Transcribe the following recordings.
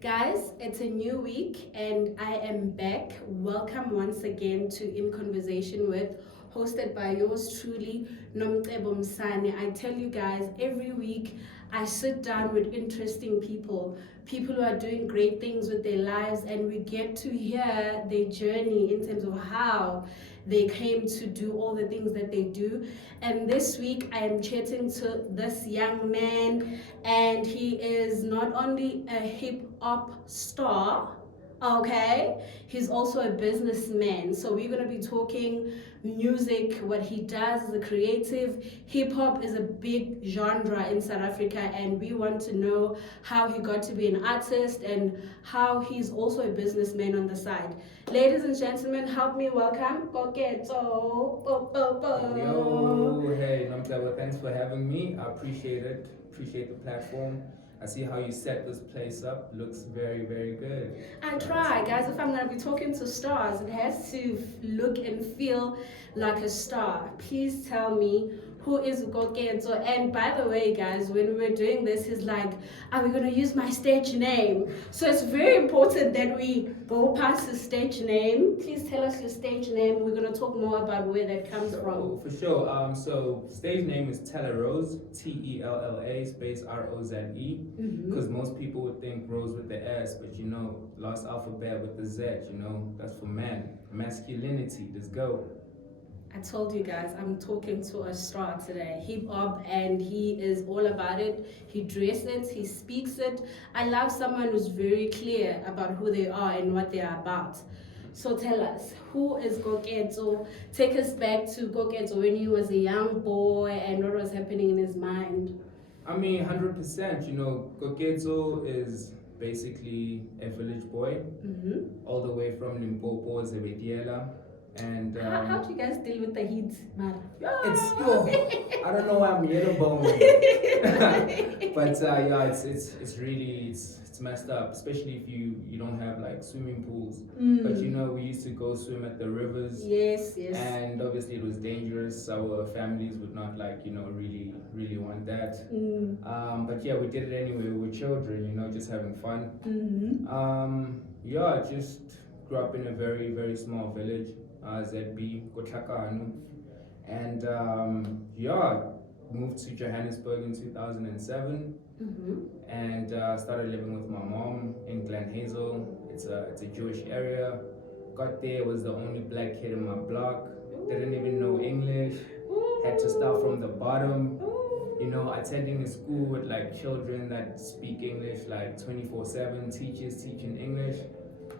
Guys, it's a new week and I am back. Welcome once again to In Conversation With, hosted by yours truly, Nomcebo Msane. I tell you guys, every week I sit down with interesting people who are doing great things with their lives, and we get to hear their journey in terms of how they came to do all the things that they do. And this week I am chatting to this young man, and he is not only a hip hop star, okay, he's also a businessman. So we're going to be talking music, what he does as a creative. Hip hop is a big genre in South Africa, and we want to know how he got to be an artist and how he's also a businessman on the side. Ladies and gentlemen, help me welcome Koketso. Yo, hey, Namtaba, thanks for having me. I appreciate it. Appreciate the platform. I see how you set this place up. Looks very, very good. I try, guys. If I'm gonna be talking to stars, it has to look and feel like a star. Please tell me who is Koketso. And by the way, guys, when we were doing this, he's like, "Are we gonna use my stage name?" So it's very important that we go past the stage name. Please tell us your stage name. We're gonna talk more about where that comes from. For sure. So stage name is Tella Rose, Tella space Roze, because most people would think Rose with the S, but last alphabet with the Z. That's for man, masculinity. Let's go. I told you guys, I'm talking to a star today, hip hop, and he is all about it. He dresses it, he speaks it. I love someone who's very clear about who they are and what they are about. So tell us, who is Koketso? Take us back to Koketso when he was a young boy and what was happening in his mind. I mean, 100%. Koketso is basically a village boy, all the way from Limpopo, Zebediela. And how do you guys deal with the heat, Mara? it's I don't know why I'm yellow bone, but yeah, it's really it's messed up, especially if you don't have like swimming pools. But we used to go swim at the rivers. Yes. And obviously it was dangerous. Our families would not really want that. But yeah, we did it anyway. We were children, just having fun. Yeah, just grew up in a very very small village, ZB Kotlakanu, and yeah, moved to Johannesburg in 2007, and started living with my mom in Glen Hazel. It's a Jewish area. Got there, was the only black kid in my block. Didn't even know English. Had to start from the bottom. Attending a school with like children that speak English like 24/7. Teachers teaching English.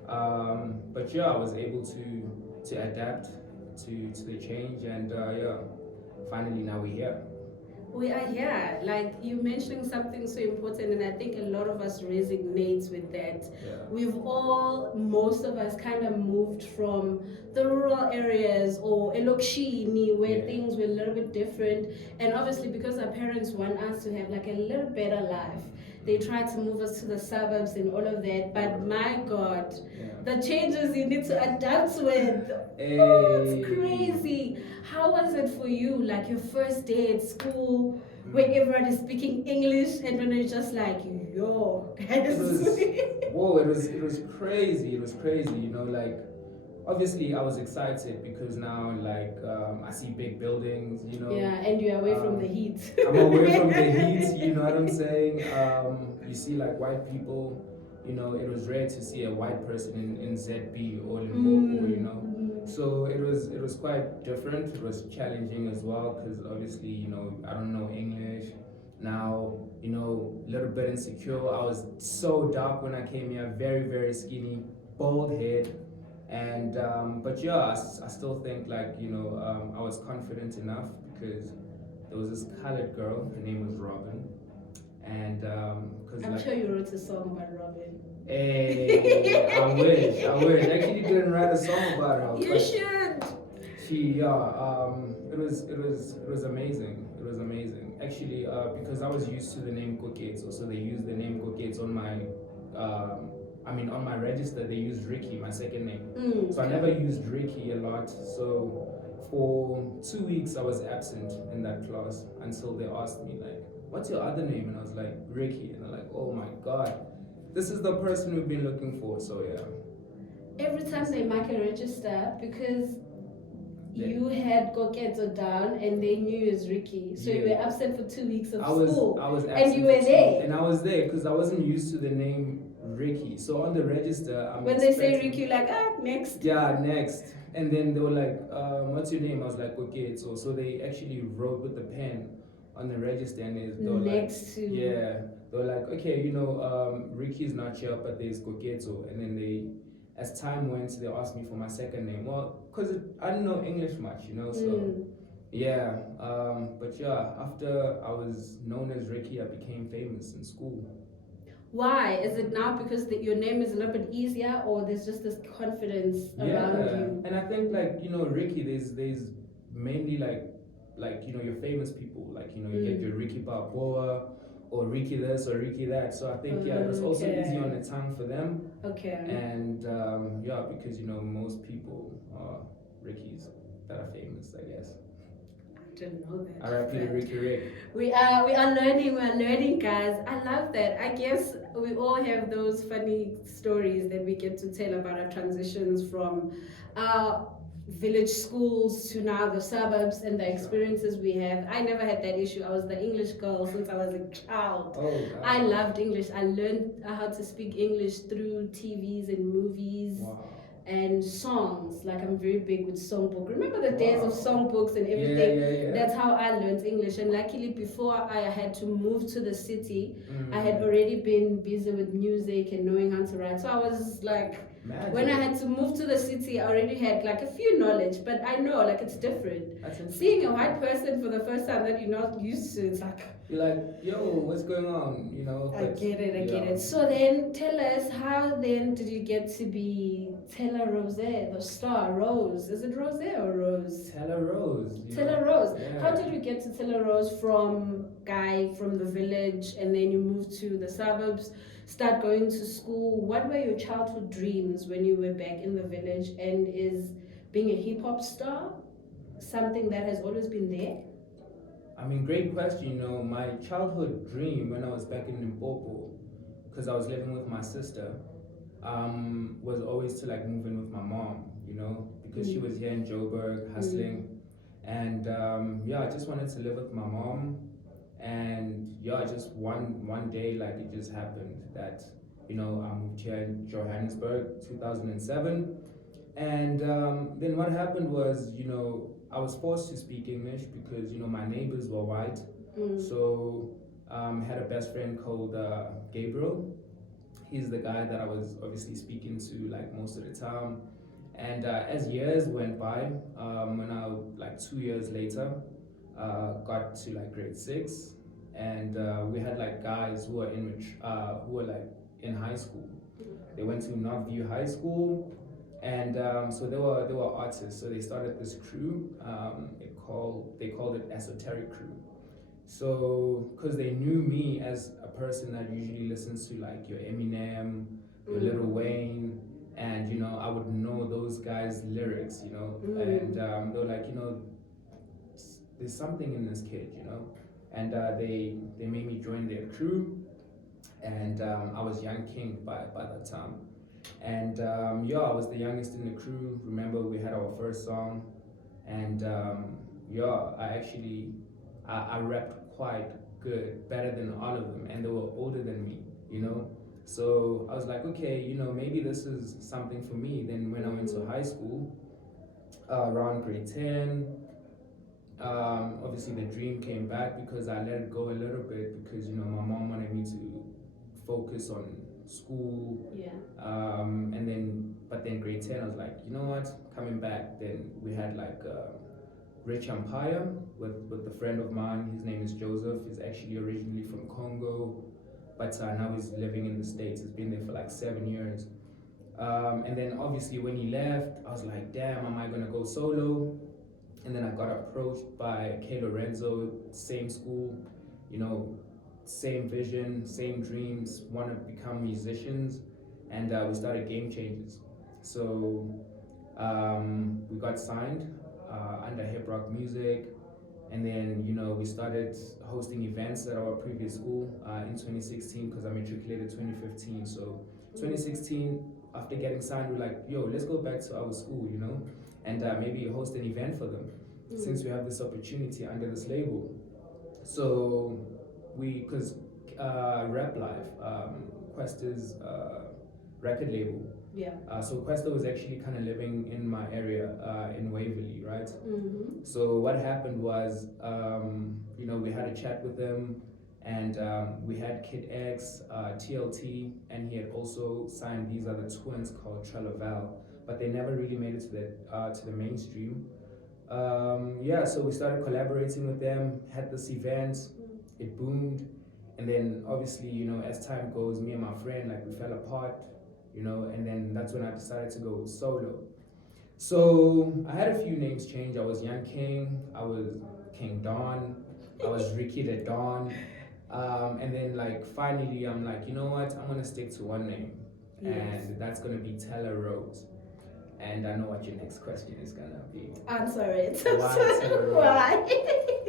But yeah, I was able to adapt to the change, and yeah, finally now we're here. We are here. Like you mentioning something so important, and I think a lot of us resonates with that. Yeah. Most of us kind of moved from the rural areas or Elokshini, where things were a little bit different. And obviously, because our parents want us to have like a little better life, they try to move us to the suburbs and all of that. But my God, the changes you need to adapt with. Hey. Oh, it's crazy. How was it for you? Like your first day at school, where everyone is speaking English, and when you're just like, yo, guys. It was crazy. It was crazy. Like obviously I was excited because now like I see big buildings. Yeah, and you're away from the heat. I'm away from the heat. You know what I'm saying? You see like white people. It was rare to see a white person in ZB or Limpopo. So it was quite different. It was challenging as well because obviously I don't know English. Now a little bit insecure. I was so dark when I came here, very very skinny, bald head, and but yeah, I still think like I was confident enough because there was this colored girl. Her name was Robin, and because I'm sure you wrote a song about Robin. Hey, I wish. I actually didn't write a song about her. You should. It was amazing. It was amazing. Actually, because I was used to the name Koketso, so they used the name Koketso on my, on my register. They used Ricky, my second name. So I never used Ricky a lot. So for 2 weeks I was absent in that class until they asked me like, "What's your other name?" And I was like, "Ricky," and they're like, "Oh my God." this is the person we've been looking for. So yeah. Every time they mark a register, because Yeah. you had Koketso down and they knew you as Ricky, so you Yeah. were absent for 2 weeks of I was school, absent and you for were there. and I was there because I wasn't used to the name Ricky. So on the register, I'm When they say expecting- Ricky, you're like, next. Yeah, next. And then they were like, what's your name? I was like, okay. So they actually wrote with the pen on the register, and they were Next to. yeah, they were like, okay, Ricky's not here, but there's Koketso. And then as time went, they asked me for my second name. Well, because I didn't know English much, so yeah. But yeah, after I was known as Ricky, I became famous in school. Why? Is it now because your name is a little bit easier, or there's just this confidence around you? And I think Ricky, there's mainly like your famous people, like you get your Ricky Balboa or Ricky this or Ricky that. So I think it was also easy on the tongue for them. Okay. And because most people are Rickies that are famous, I guess. I didn't know that. R.I.P. to Ricky Rick. We are learning, guys. I love that. I guess we all have those funny stories that we get to tell about our transitions from our village schools to now the suburbs and the experiences we have. I never had that issue. I was the English girl since I was a child. Oh, God. I loved English. I learned how to speak English through TVs and movies. Wow. And songs. Like, I'm very big with songbook. Remember the days of songbooks and everything? Yeah. That's how I learned English. And luckily, before I had to move to the city, I had already been busy with music and knowing how to write. So I was like, Magic. when I had to move to the city, I already had like a few knowledge, but I know like it's different. Seeing a white person for the first time that you're not used to, it's like, you're like, yo, what's going on? I get it. So then tell us, how then did you get to be Tella Rose, the star, Rose? Is it Rose or Rose? Tella Rose. Tella Rose. Yeah. How did you get to Tella Rose from guy from the village, and then you moved to the suburbs, start going to school? What were your childhood dreams when you were back in the village? And is being a hip hop star something that has always been there? I mean, great question. My childhood dream when I was back in Limpopo, because I was living with my sister, was always to like move in with my mom, because she was here in Joburg hustling. And I just wanted to live with my mom. And just one day, like it just happened that, I moved here in Johannesburg, 2007. And then what happened was, I was forced to speak English because, my neighbors were white. So I had a best friend called Gabriel. He's the guy that I was obviously speaking to like most of the time. And as years went by, when I, like 2 years later, got to like grade 6, and we had like guys who were like in high school. They went to Northview High School. And so they were artists, so they started this crew. They called it Esoteric Crew. So because they knew me as a person that usually listens to like your Eminem, your Lil Wayne, and I would know those guys' lyrics, and they were like, there's something in this kid, and they made me join their crew, and I was young king by that time. And I was the youngest in the crew. Remember, we had our first song, and I rapped quite good, better than all of them, and they were older than me, So I was like, okay, maybe this is something for me. Then when I went to high school, around grade 10, obviously the dream came back because I let it go a little bit because my mom wanted me to focus on school. Yeah. But then grade 10, I was like, you know what, coming back. Then we had like Rich Empire with a friend of mine. His name is Joseph. He's actually originally from Congo, but now he's living in the States. He's been there for like 7 years. And then obviously when he left, I was like, damn, am I gonna go solo? And then I got approached by K. Lorenzo, same school, same vision, same dreams, want to become musicians, and we started Game Changers. So we got signed under Hip Rock Music, And then, we started hosting events at our previous school in 2016 because I matriculated 2015. So 2016, after getting signed, we're like, yo, let's go back to our school, and maybe host an event for them since we have this opportunity under this label. So because Rap Life, Questa's record label. Yeah. So Questa was actually kind of living in my area in Waverly, right? So what happened was, we had a chat with him, and we had Kid X, TLT, and he had also signed these other twins called Trelaval, but they never really made it to the mainstream. Yeah, so we started collaborating with them, had this event, it boomed, and then obviously, as time goes, me and my friend, like, we fell apart, and then that's when I decided to go solo. So I had a few names change. I was Young King, I was King Don, I was Ricky the Don, and then like finally I'm like, you know what? I'm gonna stick to one name, Yes. and that's gonna be Teller Rose. And I know what your next question is gonna be. Answer it. Why Teller Rose? Why?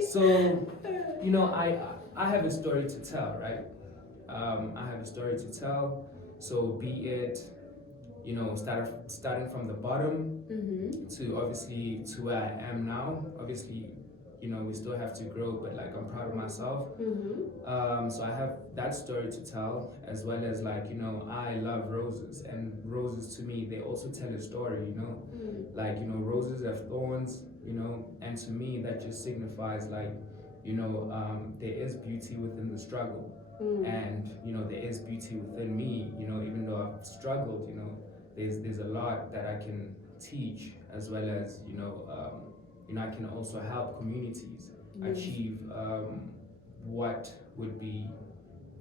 So, I have a story to tell, right? I have a story to tell. So be it, starting from the bottom to obviously to where I am now. Obviously, we still have to grow, but like I'm proud of myself. So I have that story to tell, as well as like, I love roses, and roses to me, they also tell a story, like, roses have thorns, and to me that just signifies like, there is beauty within the struggle. And there is beauty within me, even though I've struggled, there's a lot that I can teach, as well as I can also help communities achieve what would be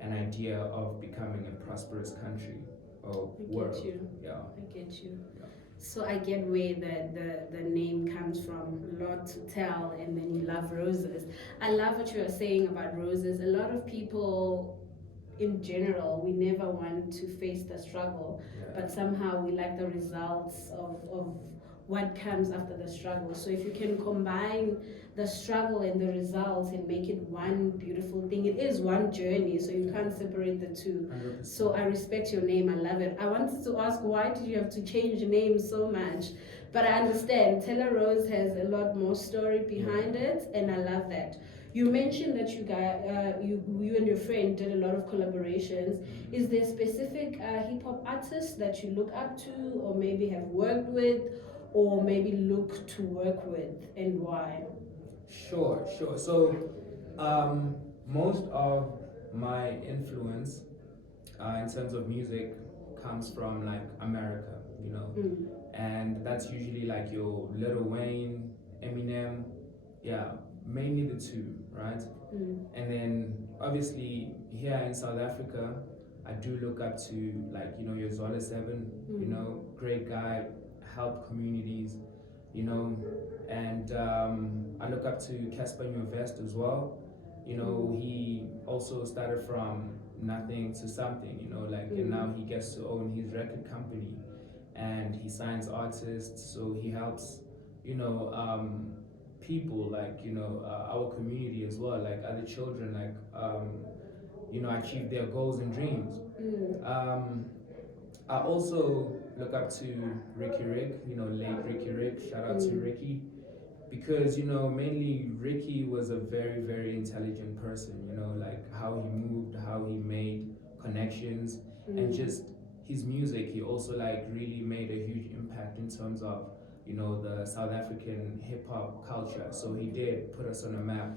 an idea of becoming a prosperous country or world. I get you. Yeah. I get you. Yeah. So I get where the name comes from, a lot to tell, and then you love roses. I love what you are saying about roses. A lot of people in general, we never want to face the struggle, but somehow we like the results of what comes after the struggle. So if you can combine the struggle and the results and make it one beautiful thing, it is one journey, so you can't separate the two. 100%. So I respect your name, I love it. I wanted to ask, why did you have to change names so much? But I understand Teller Rose has a lot more story behind it, and I love that. You mentioned that you and your friend did a lot of collaborations. Is there specific hip hop artists that you look up to, or maybe have worked with, or maybe look to work with, and why? Sure. So, most of my influence in terms of music comes from like America, and that's usually like your Lil Wayne, Eminem, yeah, mainly the two, right? And then obviously here in South Africa, I do look up to like your Zola 7, great guy, help communities, and I look up to Casper Nyovest as well. He also started from nothing to something, and now he gets to own his record company, and he signs artists, so he helps, people like, our community as well, like other children, like, achieve their goals and dreams. I also look up to Ricky Rick, late Ricky Rick, shout out to Ricky, because mainly Ricky was a very, very intelligent person, like how he moved, how he made connections, and just his music. He also like really made a huge impact in terms of the South African hip hop culture, so he did put us on a map.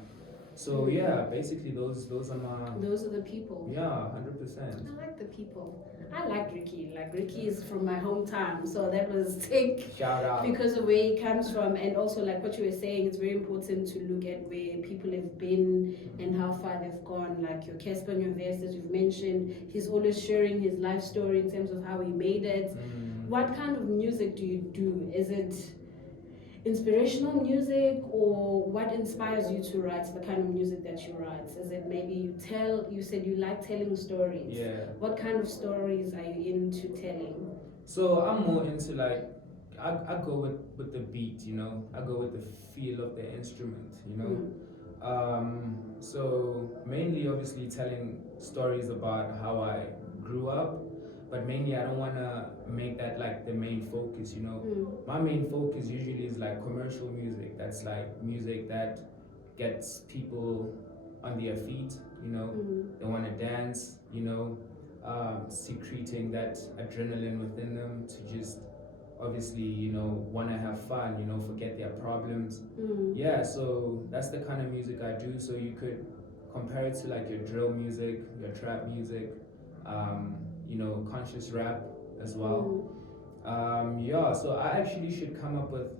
So yeah, basically those are my. Those are the people. Yeah, 100%. I like the people. I like Ricky. Like Ricky is from my hometown, so that was sick. Shout out. Because of where he comes from, and also like what you were saying, it's very important to look at where people have been and how far they've gone. Like your Casper Nyovest, as you've mentioned, he's always sharing his life story in terms of how he made it. What kind of music do you do? Is it inspirational music, or what inspires you to write the kind of music that you write? Is it maybe you said you like telling stories? Yeah. What kind of stories are you into telling? So I'm more into like, I go with the beat, I go with the feel of the instrument, So mainly, obviously, telling stories about how I grew up, but mainly I don't want to make that like the main focus. My main focus usually is like commercial music. That's like music that gets people on their feet. They want to dance. Secreting that adrenaline within them to just obviously want to have fun, forget their problems. Yeah, so that's the kind of music I do. So you could compare it to like your drill music, your trap music, conscious rap as well. Yeah, so I actually should come up with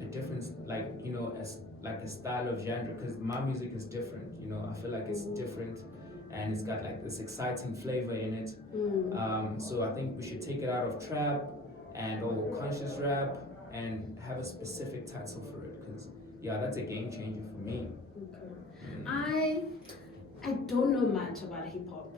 a different, like, as like a style of genre, because my music is different. I feel like it's different, and it's got like this exciting flavor in it. So I think we should take it out of trap and or conscious rap and have a specific title for it, because yeah, that's a game changer for me. I don't know much about hip hop,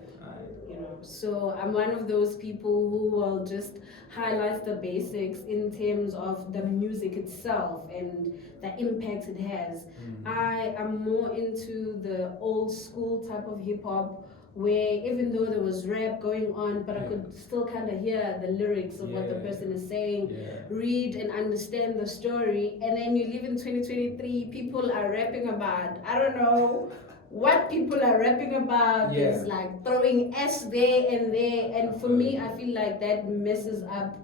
so I'm one of those people who will just highlight the basics in terms of the music itself and the impact it has. I am more into the old school type of hip hop, where even though there was rap going on, but I could still kind of hear the lyrics of what the person is saying, read and understand the story. And then you live in 2023, people are rapping about, I don't know what people are rapping about. Is like throwing S there and there, and for me, I feel like that messes up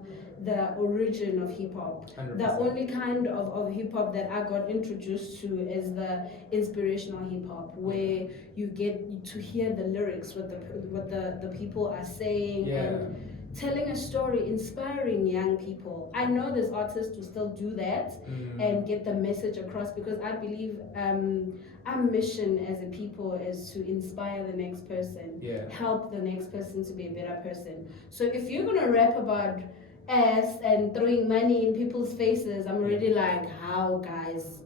the origin of hip hop. 100%. The only kind of hip hop that I got introduced to is the inspirational hip hop, where you get to hear the lyrics, what the people are saying, and telling a story, inspiring young people. I know there's artists who still do that and get the message across, because I believe our mission as a people is to inspire the next person, help the next person to be a better person. So if you're gonna rap about ass and throwing money in people's faces, I'm already like, how, guys?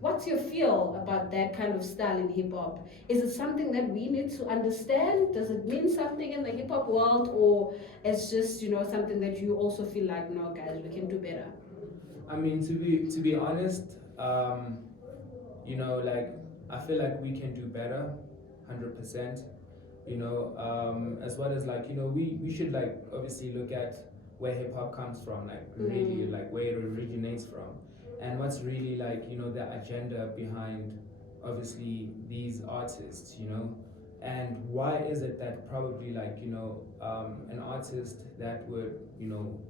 What's your feel about that kind of style in hip hop? Is it something that we need to understand? Does it mean something in the hip hop world, or it's just something that you also feel like, no, guys, we can do better? I mean, to be honest, like, I feel like we can do better, 100%. As well as like, we should like obviously look at where hip hop comes from, like really like where it originates from, and what's really like the agenda behind obviously these artists, and why is it that probably like an artist that would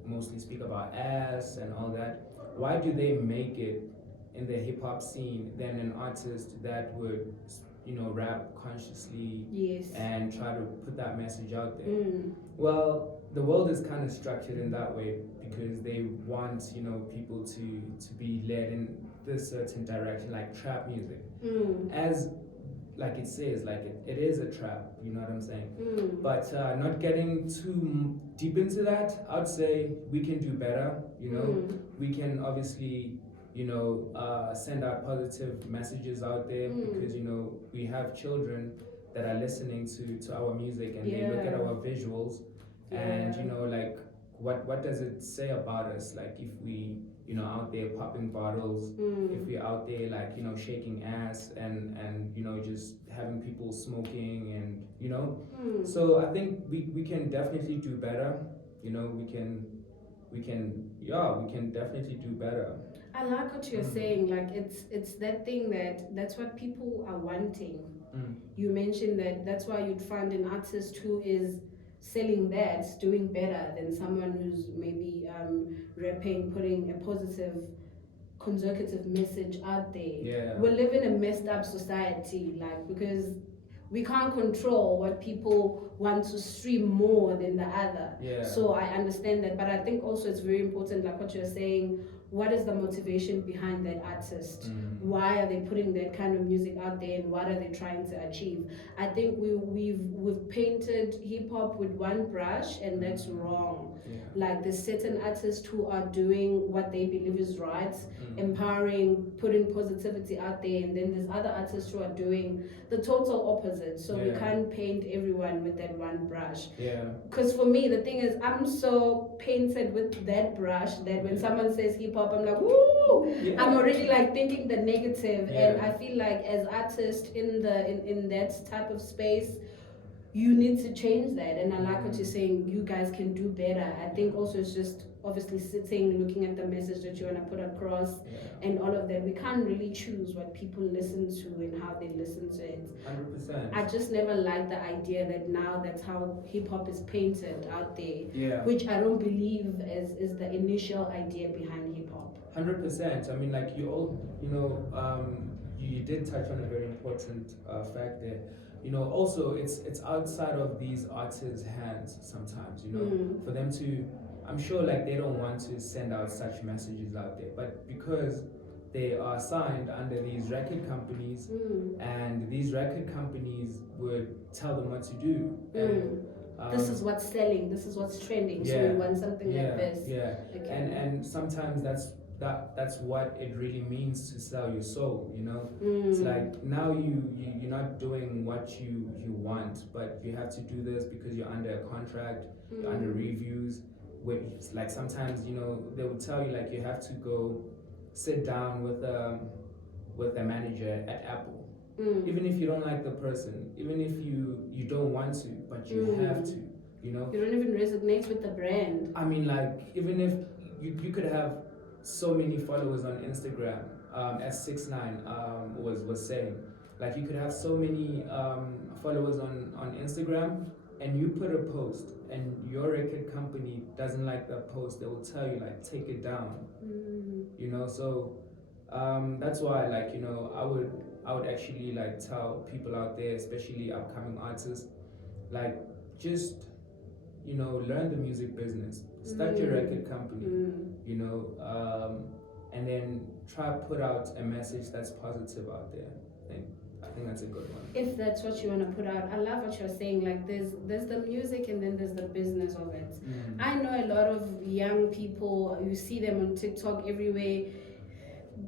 mostly speak about ass and all that, why do they make it in the hip hop scene than an artist that would rap consciously and try to put that message out there? Well, the world is kind of structured in that way because they want people to be led in this certain direction, like trap music, as like it says, like it is a trap, you know what I'm saying? But not getting too deep into that, I'd say we can do better. We can obviously send out positive messages out there, because we have children that are listening to our music, and they look at our visuals, and like what does it say about us, like if we out there popping bottles, if we're out there like shaking ass and just having people smoking, and so I think we can definitely do better. We can definitely do better. I like what you're saying. Like it's that thing that's what people are wanting. You mentioned that's why you'd find an artist who is selling that doing better than someone who's maybe rapping, putting a positive consecutive message out there. We live in a messed up society, like, because we can't control what people want to stream more than the other. So I understand that, but I think also it's very important, like what you're saying, what is the motivation behind that artist? Why are they putting that kind of music out there, and what are they trying to achieve? I think we've painted hip-hop with one brush, and that's wrong. Like, there's certain artists who are doing what they believe is right, empowering, putting positivity out there, and then there's other artists who are doing the total opposite. So we can't paint everyone with that that one brush. Yeah. Because for me, the thing is, I'm so painted with that brush that when someone says hip hop, I'm like, woo! Yeah. I'm already like thinking the negative, Yeah. and I feel like as artists in that type of space, you need to change that. And I like what you're saying. You guys can do better. I think also it's just obviously sitting, looking at the message that you want to put across, and all of that. We can't really choose what people listen to and how they listen to it. 100%. I just never liked the idea that now that's how hip hop is painted out there. Yeah. Which I don't believe is the initial idea behind hip hop. 100%. I mean, like you did touch on a very important fact there. Also it's outside of these artists' hands sometimes. For them to, I'm sure like they don't want to send out such messages out there, but because they are signed under these record companies, and these record companies would tell them what to do. And this is what's selling, this is what's trending, so we want something like this. Yeah. Okay. And sometimes that's what it really means to sell your soul. It's like now you're not doing what you want, but you have to do this because you're under a contract, you're under reviews. Like sometimes they will tell you like you have to go sit down with a manager at Apple, even if you don't like the person, even if you don't want to, but you have to. You don't even resonate with the brand. I mean, like, even if you could have so many followers on Instagram, as 6ix9ine was saying, like you could have so many followers on Instagram, and you put a post, and your record company doesn't like that post, they will tell you like take it down. So that's why like I would actually like tell people out there, especially upcoming artists, like just learn the music business, start your record company, and then try to put out a message that's positive out there. I think that's a good one. If that's what you want to put out, I love what you're saying. Like there's the music and then there's the business of it. I know a lot of young people, you see them on TikTok everywhere.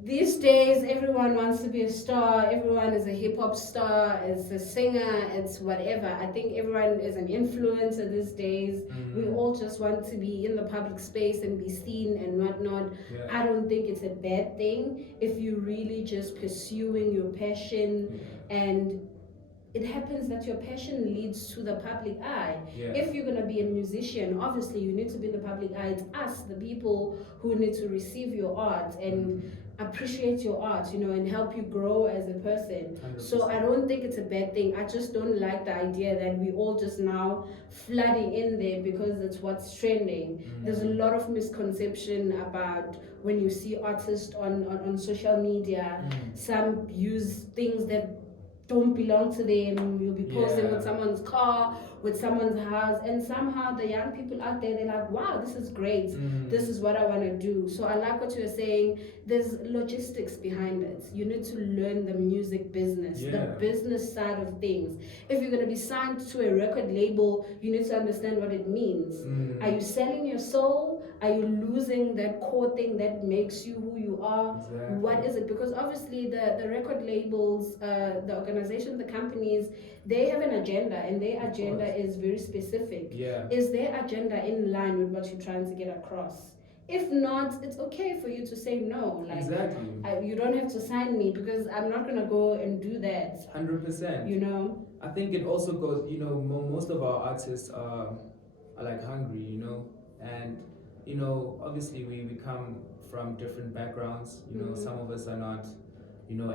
These days, everyone wants to be a star. Everyone is a hip hop star. It's a singer. It's whatever. I think everyone is an influencer these days. We all just want to be in the public space and be seen and whatnot. I don't think it's a bad thing if you're really just pursuing your passion, and it happens that your passion leads to the public eye. If you're going to be a musician, obviously you need to be in the public eye. It's us, the people, who need to receive your art and appreciate your art, and help you grow as a person. 100%. So I don't think it's a bad thing. I just don't like the idea that we all just now flooding in there because it's what's trending. There's a lot of misconception about when you see artists on social media. Some use things that don't belong to them. You'll be posting with someone's car, with someone's house, and somehow the young people out there, they're like, wow, this is great. This is what I want to do. So I like what you're saying. There's logistics behind it. You need to learn the music business, the business side of things. If you're going to be signed to a record label, you need to understand what it means. Are you selling your soul? Are you losing that core thing that makes you who you are? Exactly. What is it? Because obviously the record labels, the organizations, the companies, they have an agenda, and their agenda is very specific. Is their agenda in line with what you're trying to get across? If not, it's okay for you to say no. Like, you don't have to sign me because I'm not going to go and do that. 100%. I think it also goes, most of our artists are like hungry, and obviously we come from different backgrounds. Some of us are not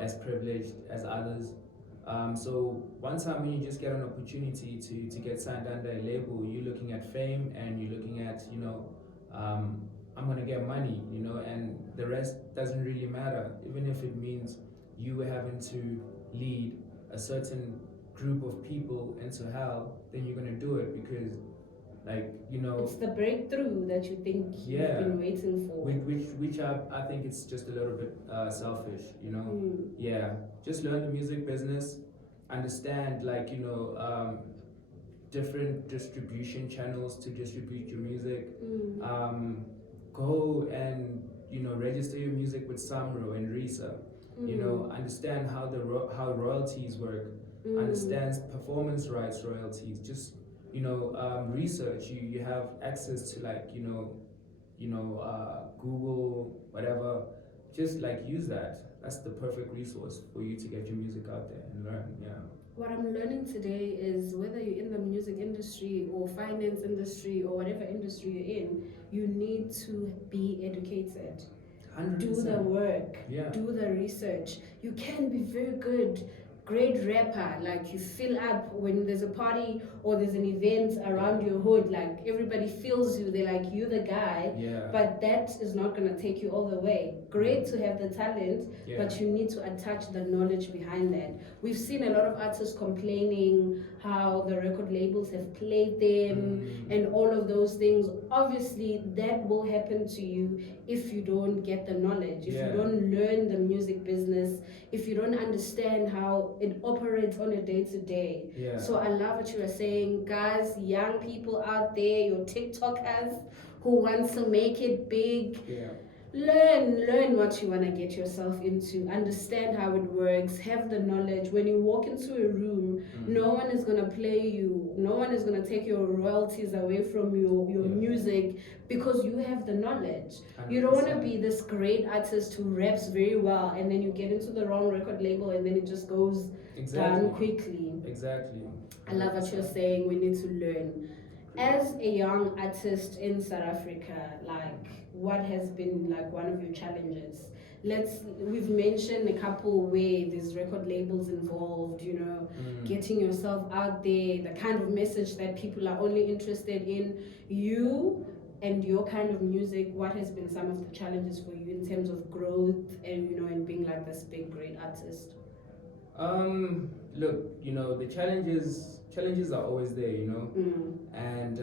as privileged as others. So one time when you just get an opportunity to get signed under a label, you're looking at fame, and you're looking at I'm gonna get money, and the rest doesn't really matter. Even if it means you having to lead a certain group of people into hell, then you're gonna do it because, it's the breakthrough that you think you've been waiting for. Which I think it's just a little bit selfish, Just learn the music business, understand different distribution channels to distribute your music. Go and register your music with Samro and Risa. Understand how how royalties work. Understand performance rights royalties. Just research. You have access to, like, Google, whatever. Just like use that. That's the perfect resource for you to get your music out there and learn. Yeah. What I'm learning today is whether you're in the music industry or finance industry or whatever industry you're in, you need to be educated. 100%. Do the work, Yeah. do the research. You can be very good, great rapper, like you fill up when there's a party or there's an event around your hood, like everybody feels you, they're like, you're the guy. Yeah. But that is not going to take you all the way. Great to have the talent, Yeah. but you need to attach the knowledge behind that. We've seen a lot of artists complaining how the record labels have played them and all of those things. Obviously that will happen to you if you don't get the knowledge, if Yeah. you don't learn the music business, if you don't understand how it operates on a day-to-day. Yeah. So I love what you were saying, guys, young people out there, your TikTokers who wants to make it big. Yeah. Learn what you want to get yourself into, understand how it works, have the knowledge. When you walk into a room, no one is going to play you, no one is going to take your royalties away from your music, because you have the knowledge. 100%. You don't want to be this great artist who raps very well and then you get into the wrong record label and then it just goes down quickly. Exactly. 100%. I love what you're saying. We need to learn. As a young artist in South Africa, like, what has been like one of your challenges? We've mentioned a couple where there's record labels involved, getting yourself out there, the kind of message that people are only interested in you and your kind of music. What has been some of the challenges for you in terms of growth and and being like this big great artist? Look, the challenges are always there, and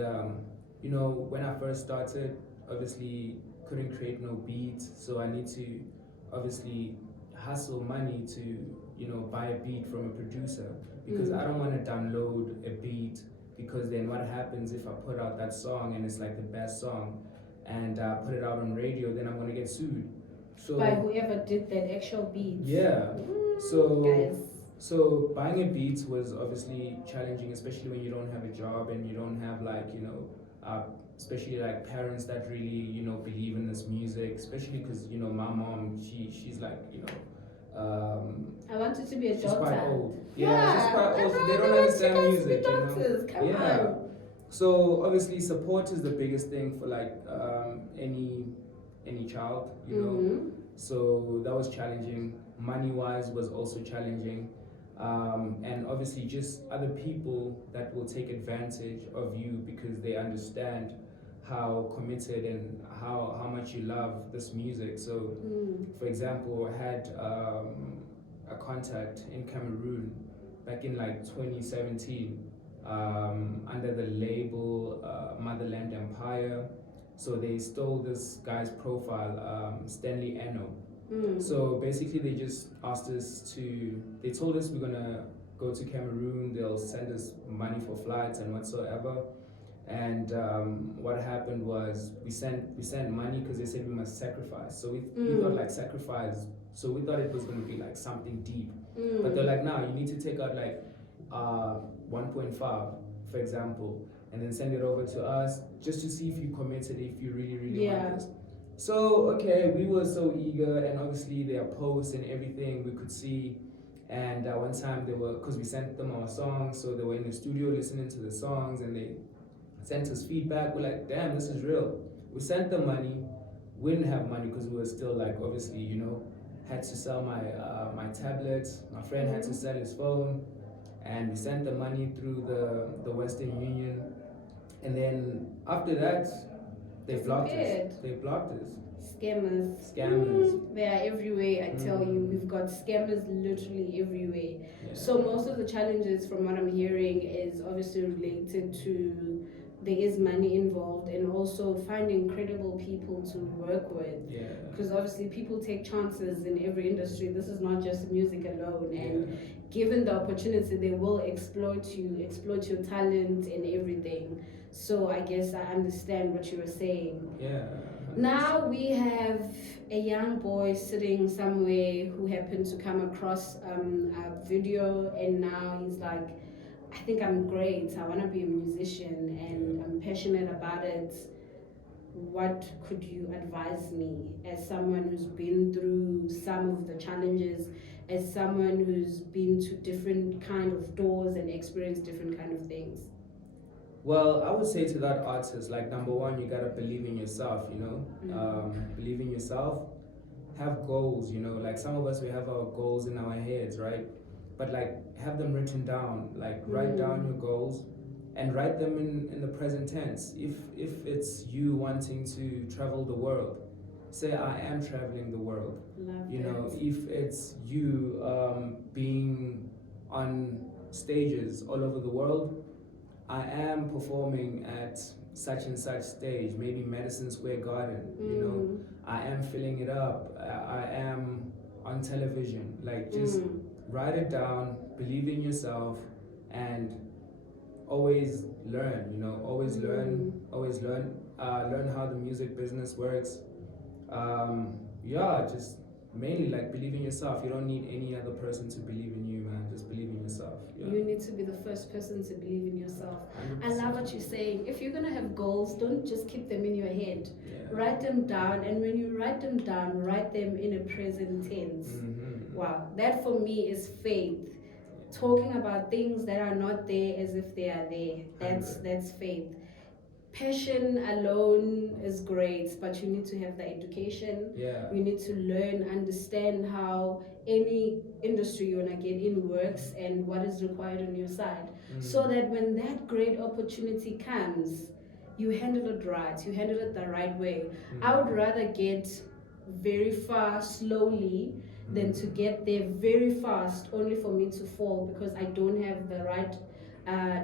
when I first started, obviously couldn't create no beats, so I need to obviously hustle money to buy a beat from a producer, because I don't want to download a beat, because then what happens if I put out that song and it's like the best song and put it out on radio, then I'm gonna get sued. So by whoever did that actual beat. Yeah. Guys. So buying a beat was obviously challenging, especially when you don't have a job and you don't have, like, especially like parents that really believe in this music, especially because my mom, she's like I want you to be a she's doctor. Quite old. Yeah, she's quite old. So they don't understand music. Come on. So obviously support is the biggest thing for, like, any child, So that was challenging. Money wise was also challenging. And obviously just other people that will take advantage of you because they understand how committed and how much you love this music. So for example, I had a contact in Cameroon back in like 2017 under the label Motherland Empire. So they stole this guy's profile, Stanley Eno. So basically they just asked us they told us we're gonna go to Cameroon, they'll send us money for flights and whatsoever. And what happened was we sent money because they said we must sacrifice. So we thought like sacrifice, so we thought it was gonna be like something deep. But they're like, nah, you need to take out like 1.5, for example, and then send it over to us just to see if you committed, if you really want this. So, okay, we were so eager, and obviously their posts and everything we could see. And one time because we sent them our songs, so they were in the studio listening to the songs, and they sent us feedback. We're like, damn, this is real. We sent them money. We didn't have money because we were still like, obviously, had to sell my tablet. My friend had to sell his phone, and we sent the money through the Western Union. And then after that, they blocked us. Scammers. They are everywhere, I tell you. We've got scammers literally everywhere. Yeah. So most of the challenges, from what I'm hearing, is obviously related to there is money involved, and also finding credible people to work with. Yeah. Because obviously people take chances in every industry. This is not just music alone. And given the opportunity, they will exploit your talent and everything. So I guess I understand what you were saying. Yeah. Now we have a young boy sitting somewhere who happened to come across a video, and now he's like, I think I'm great. I want to be a musician and I'm passionate about it. What could you advise me as someone who's been through some of the challenges, as someone who's been to different kind of doors and experienced different kind of things? Well, I would say to that artist, like, number one, you gotta believe in yourself, you know? Believe in yourself, have goals, you know? Like, some of us, we have our goals in our heads, right? But, like, have them written down. Like, write down your goals and write them in the present tense. If it's you wanting to travel the world, say, I am traveling the world. Love You know, it. if it's you being on stages all over the world, I am performing at such and such stage, maybe Madison Square Garden, you know, I am filling it up, I am on television. Like, just write it down, believe in yourself, and always learn, you know, always learn how the music business works. Yeah, just mainly like believe in yourself. You don't need any other person to believe in you, man. Just believe in yourself. Yeah. You need to be the first person to believe in yourself. 100%. I love what you're saying. If you're gonna have goals, don't just keep them in your head. Yeah. Write them down, and when you write them down, write them in a present tense. Wow, that for me is faith. Talking about things that are not there as if they are there. That's faith. Passion alone is great, but you need to have the education. Yeah. You need to learn, understand how any industry you want to get in works and what is required on your side, so that when that great opportunity comes, you handle it right, you handle it the right way. I would rather get very far slowly than to get there very fast only for me to fall because I don't have the right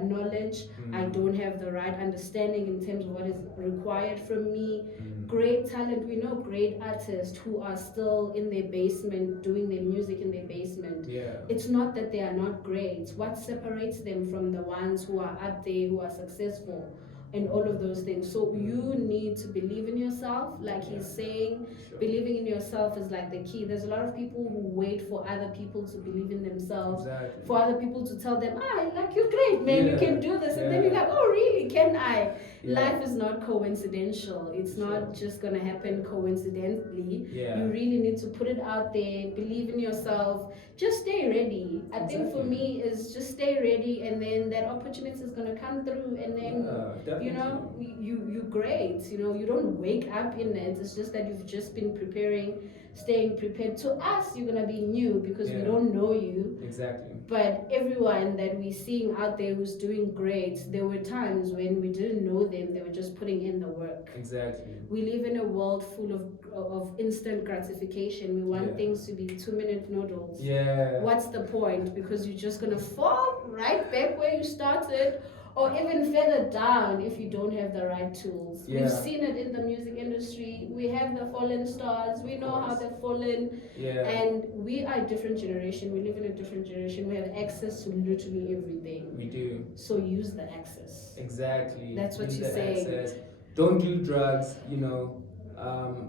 knowledge, I don't have the right understanding in terms of what is required from me. Great talent, we know great artists who are still in their basement doing their music in their basement. Yeah. It's not that they are not great. What separates them from the ones who are up there, who are successful, and all of those things? So you need to believe in yourself, like he's saying. Sure. Believing in yourself is like the key. There's a lot of people who wait for other people to believe in themselves, Exactly. for other people to tell them, like, you're great, man, you can do this, and then you're like, oh really, can I? Life is not coincidental. It's not just gonna happen coincidentally. You really need to put it out there, believe in yourself, just stay ready. I think for me is just stay ready, and then that opportunity is gonna come through, and then you know, you great. You know, you don't wake up in it. It's just that you've just been preparing, staying prepared. To us, you're gonna be new because we don't know you. Exactly. But everyone that we're seeing out there who's doing great, there were times when we didn't know them. They were just putting in the work. Exactly. We live in a world full of instant gratification. We want things to be 2-minute noodles. Yeah. What's the point? Because you're just gonna fall right back where you started, or even further down if you don't have the right tools. We've seen it in the music industry. We have the fallen stars. We know how they've fallen. And we are a different generation. We live in a different generation. We have access to literally everything. We do. So use the access. Exactly. That's what use you're saying. Access. Don't do drugs, you know,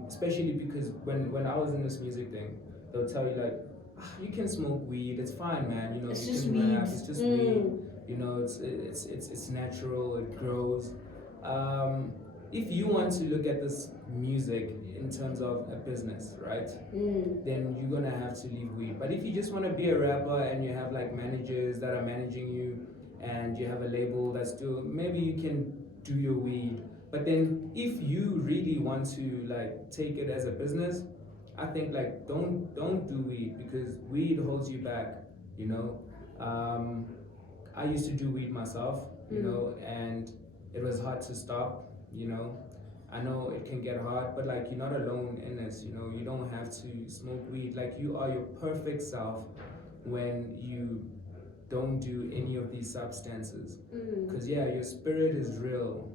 especially because when I was in this music thing, they'll tell you like, you can smoke weed, it's fine, man. You know, it's you just can weed. rap, it's just weed. You know, it's natural, it grows. If you want to look at this music in terms of a business, right? Then you're gonna have to leave weed. But if you just want to be a rapper and you have like managers that are managing you, and you have a label that's doing, maybe you can do your weed. But then if you really want to like take it as a business, I think like don't do weed, because weed holds you back, you know. I used to do weed myself, you know, and it was hard to stop, you know. I know it can get hard, but like you're not alone in this, you know. You don't have to smoke weed. Like, you are your perfect self when you don't do any of these substances. Because your spirit is real.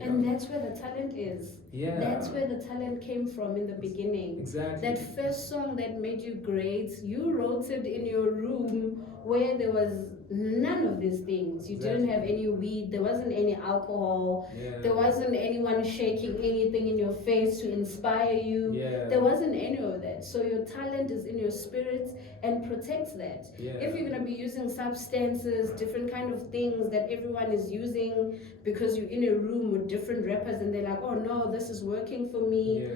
And that's where the talent is. That's where the talent came from in the beginning. Exactly. That first song that made you great, you wrote it in your room where there was none of these things. You didn't have any weed, there wasn't any alcohol, there wasn't anyone shaking anything in your face to inspire you. There wasn't any of that. So your talent is in your spirit and protects that. If you're going to be using substances, different kind of things that everyone is using because you're in a room with different rappers and they're like, oh no, this is working for me.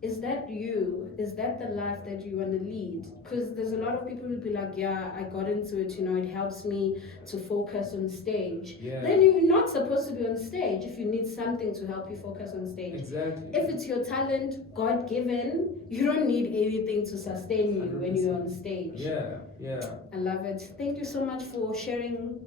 Is that you? Is that the life that you want to lead? Because there's a lot of people who'll be like, yeah, I got into it, it helps me to focus on stage. Then you're not supposed to be on stage if you need something to help you focus on stage. Exactly. If it's your talent, God given, you don't need anything to sustain you 100%. When you're on stage. I love it. Thank you so much for sharing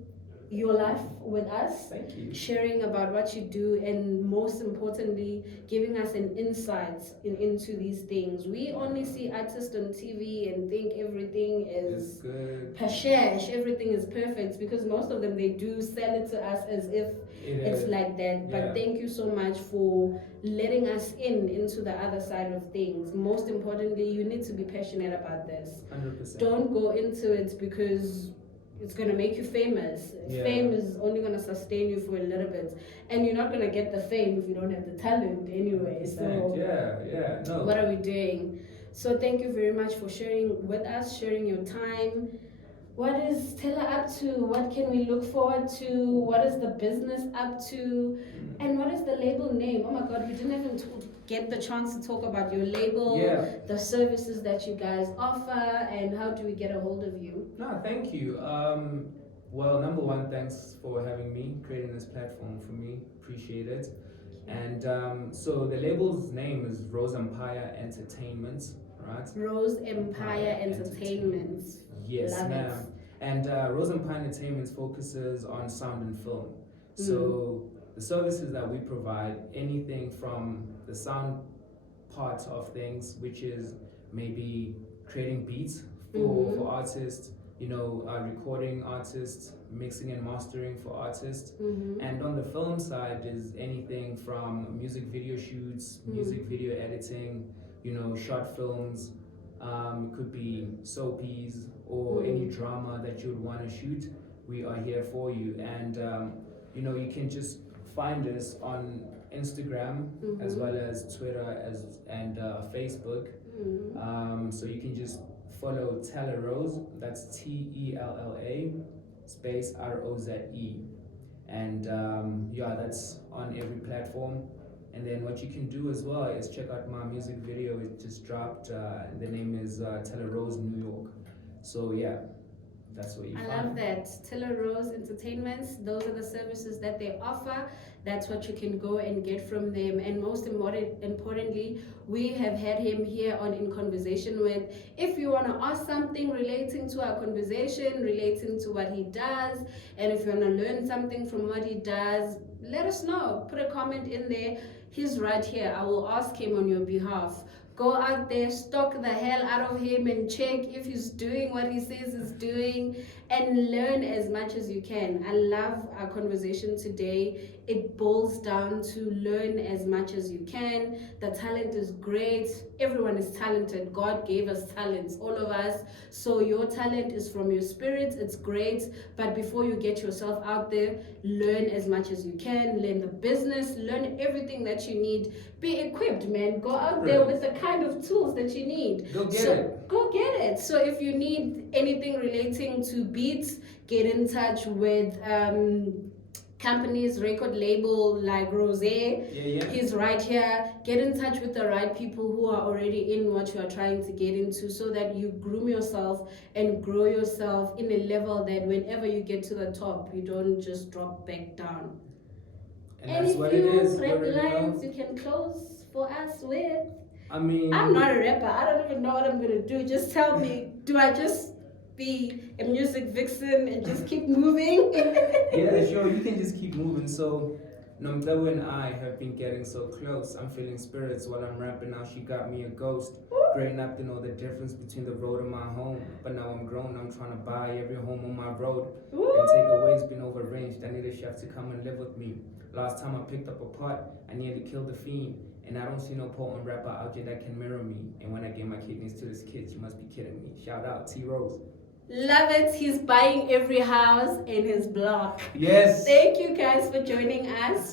your life with us. Thank you. Sharing about what you do, and most importantly, giving us an insight into these things. We only see artists on TV and think everything is good, pashash, everything is perfect, because most of them, they do sell it to us as if it's like that. But thank you so much for letting us into the other side of things. Most importantly, you need to be passionate about this. 100%. Don't go into it because it's going to make you famous. Fame is only going to sustain you for a little bit, and you're not going to get the fame if you don't have the talent anyway. So no. What are we doing? So thank you very much for sharing with us, sharing your time. What is Stella up to? What can we look forward to? What is the business up to? And what is the label name? Oh my God, we didn't even get the chance to talk about your label, the services that you guys offer, and how do we get a hold of you? No, thank you. Well, number one, thanks for having me, creating this platform for me. Appreciate it. And so the label's name is Rose Empire Entertainment, right? Rose Empire Entertainment. Yes, ma'am. And Rose Empire Entertainment focuses on sound and film. So the services that we provide, anything from the sound part of things, which is maybe creating beats for artists, recording artists, mixing and mastering for artists. And on the film side is anything from music video shoots, music video editing, short films. It could be soapies or any drama that you would want to shoot. We are here for you. And you can just find us on Instagram as well as Twitter and Facebook. So you can just follow Tella Rose, that's TELLA space ROZE. And that's on every platform. And then what you can do as well is check out my music video. It just dropped. The name is Tella Rose New York. So that's what you find. I love that. Tella Rose Entertainments, those are the services that they offer. That's what you can go and get from them. And most importantly, we have had him here on In Conversation With. If you want to ask something relating to our conversation, relating to what he does, and if you want to learn something from what he does, let us know. Put a comment in there. He's right here. I will ask him on your behalf. Go out there, stalk the hell out of him and check if he's doing what he says he's doing, and learn as much as you can. I love our conversation today. It boils down to learn as much as you can. The talent is great. Everyone is talented. God gave us talents, all of us. So your talent is from your spirit. It's great. But before you get yourself out there, learn as much as you can. Learn the business. Learn everything that you need. Be equipped, man. Go out there with the kind of tools that you need. Go get it. Go get it. So if you need anything relating to beats, get in touch with companies, record label like Rose. He's right here. Get in touch with the right people who are already in what you are trying to get into, so that you groom yourself and grow yourself in a level that whenever you get to the top, you don't just drop back down. And that's what it is. Rap lines you can close for us with? I'm not a rapper. I don't even know what I'm gonna do. Just tell me, do I just be a music vixen and just keep moving? Yeah, sure, you can just keep moving. So Nomdewa and I have been getting so close. I'm feeling spirits while I'm rapping. Now she got me a ghost. Growing up to know the difference between the road and my home. But now I'm grown, I'm trying to buy every home on my road. And take away's been overranged. I need a chef to come and live with me. Last time I picked up a pot, I nearly killed a fiend. And I don't see no potent rapper out there that can mirror me. And when I gave my kidneys to this kid, you must be kidding me. Shout out T Rose. Love it. He's buying every house in his block. Yes. Thank you guys for joining us.